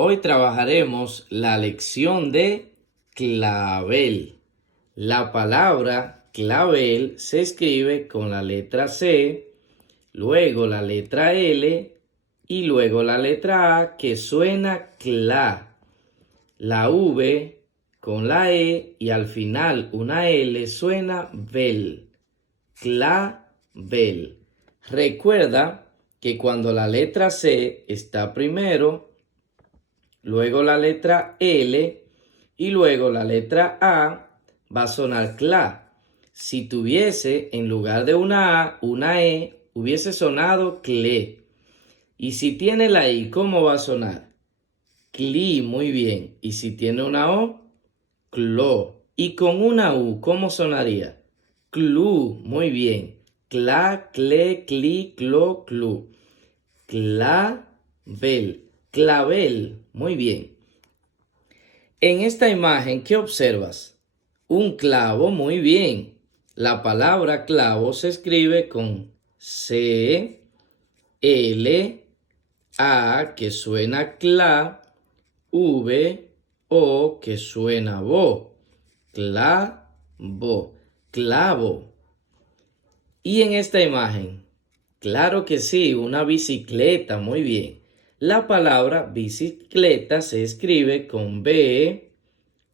Hoy trabajaremos la lección de clavel. La palabra clavel se escribe con la letra C, luego la letra L y luego la letra A que suena cla. La V con la E y al final una L suena vel. Clavel. Recuerda que cuando la letra C está primero, luego la letra L y luego la letra A, va a sonar cla. Si tuviese en lugar de una A una E, hubiese sonado cle. Y si tiene la I, ¿cómo va a sonar? Cli, muy bien. Y si tiene una O, clo. Y con una U, ¿cómo sonaría? Clu, muy bien. Cla, cle, cli, clo, clu. Clavel, clavel, muy bien. En esta imagen, ¿qué observas? Un clavo, muy bien. La palabra clavo se escribe con C, L, A, que suena cla, V, O, que suena vo. Clavo, clavo. Y en esta imagen, claro que sí, una bicicleta, muy bien. La palabra bicicleta se escribe con B,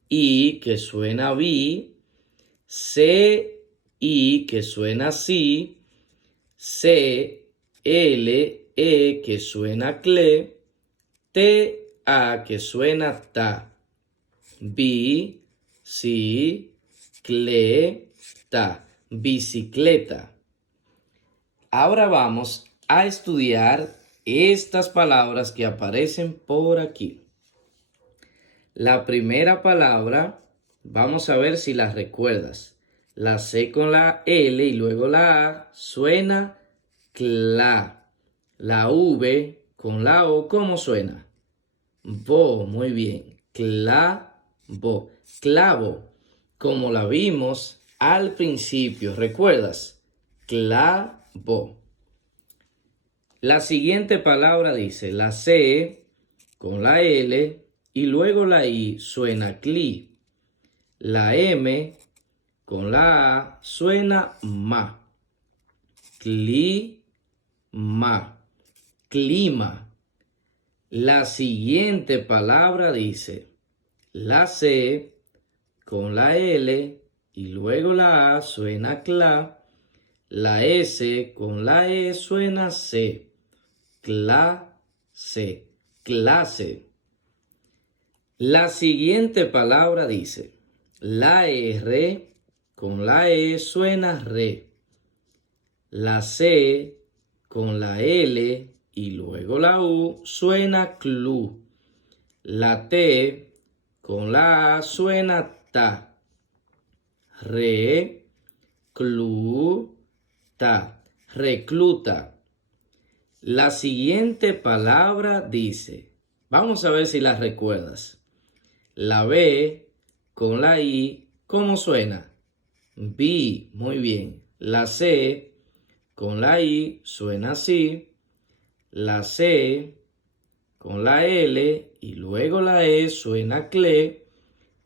I, que suena bi, C, I, que suena si, C, L, E, que suena cle, T, A, que suena ta. Bi, si, cle, ta. Bicicleta. Ahora vamos a estudiar estas palabras que aparecen por aquí. La primera palabra, vamos a ver si la recuerdas. La C con la L y luego la A suena cla. La V con la O, ¿cómo suena? Bo, muy bien. Clavo, clavo, como la vimos al principio, ¿recuerdas? Clavo. La siguiente palabra dice, la C con la L y luego la I suena cli. La M con la A suena ma. Clima, clima. La siguiente palabra dice, la C con la L y luego la A suena cla. La S con la E suena C. Clase, clase. La siguiente palabra dice, la R con la E suena re. La C con la L y luego la U suena clu. La T con la A suena ta. Recluta, recluta. La siguiente palabra dice, vamos a ver si la recuerdas. La B con la I, ¿cómo suena? Bi, muy bien. La C con la I suena así. La C con la L y luego la E suena cle.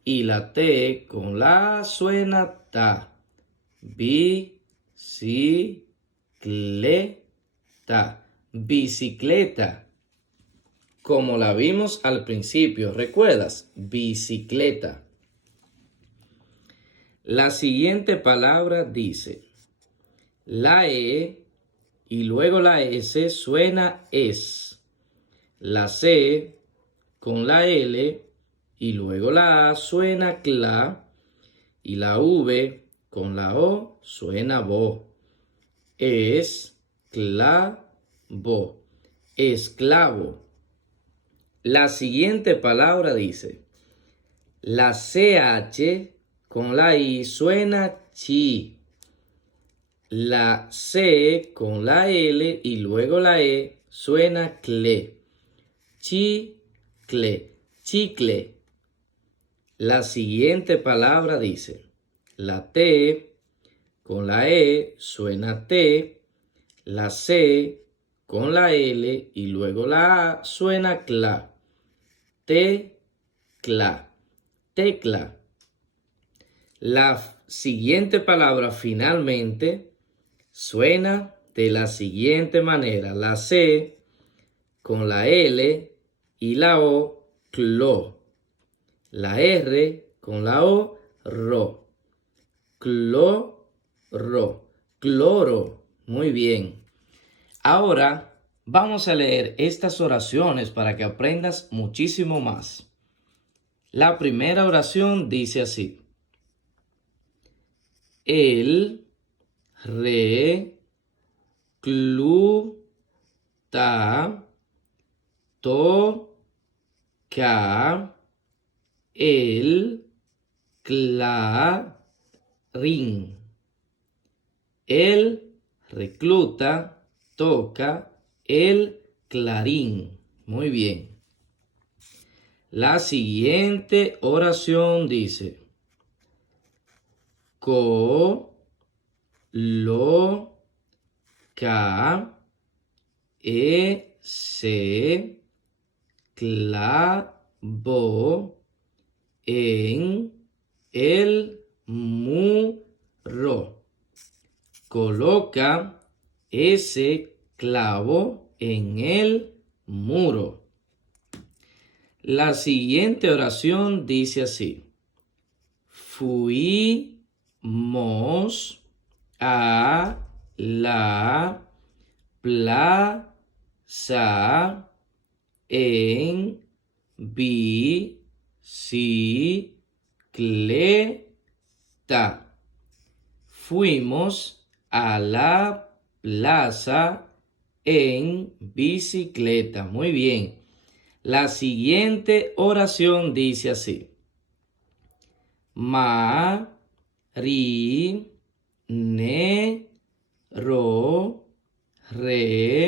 Y la T con la A suena ta. Bicicleta. Bicicleta. Como la vimos al principio, ¿recuerdas? Bicicleta. La siguiente palabra dice, la E y luego la S suena es. La C con la L y luego la A suena cla. Y la V con la O suena vo. Esclavo, esclavo. La siguiente palabra dice, la CH con la I suena chi. La C con la L y luego la E suena cle. Chicle, chicle. La siguiente palabra dice, la T con la E suena T. La C con la L y luego la A suena cla. tecla, tecla. La siguiente palabra finalmente suena de la siguiente manera. La C con la L y la O, clo. La R con la O, ro. Cloro, cloro. Muy bien. Ahora vamos a leer estas oraciones para que aprendas muchísimo más. La primera oración dice así. El recluta toca el clarín. El recluta toca el clarín. Muy bien. La siguiente oración dice. Coloca ese clavo en el muro. Coloca ese clavo en el muro. La siguiente oración dice así. Fuimos a la plaza en bicicleta. Fuimos a la plaza en bicicleta. Muy bien. La siguiente oración dice así. Marinero recoge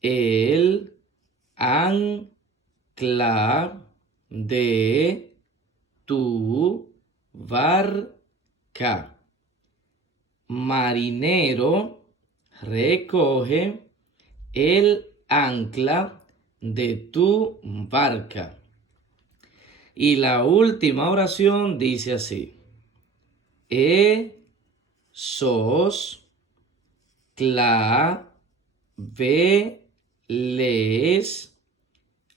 el ancla de tu barca. Marinero recoge el ancla de tu barca. Y la última oración dice así. Esos claveles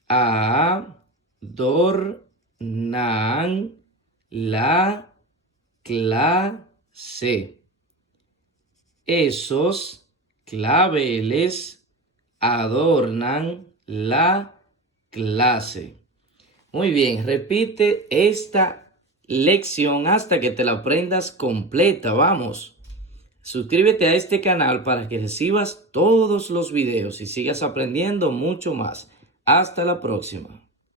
adornan la clase. Esos claveles adornan la clase. Muy bien, repite esta lección hasta que te la aprendas completa. Vamos. Suscríbete a este canal para que recibas todos los videos y sigas aprendiendo mucho más. Hasta la próxima.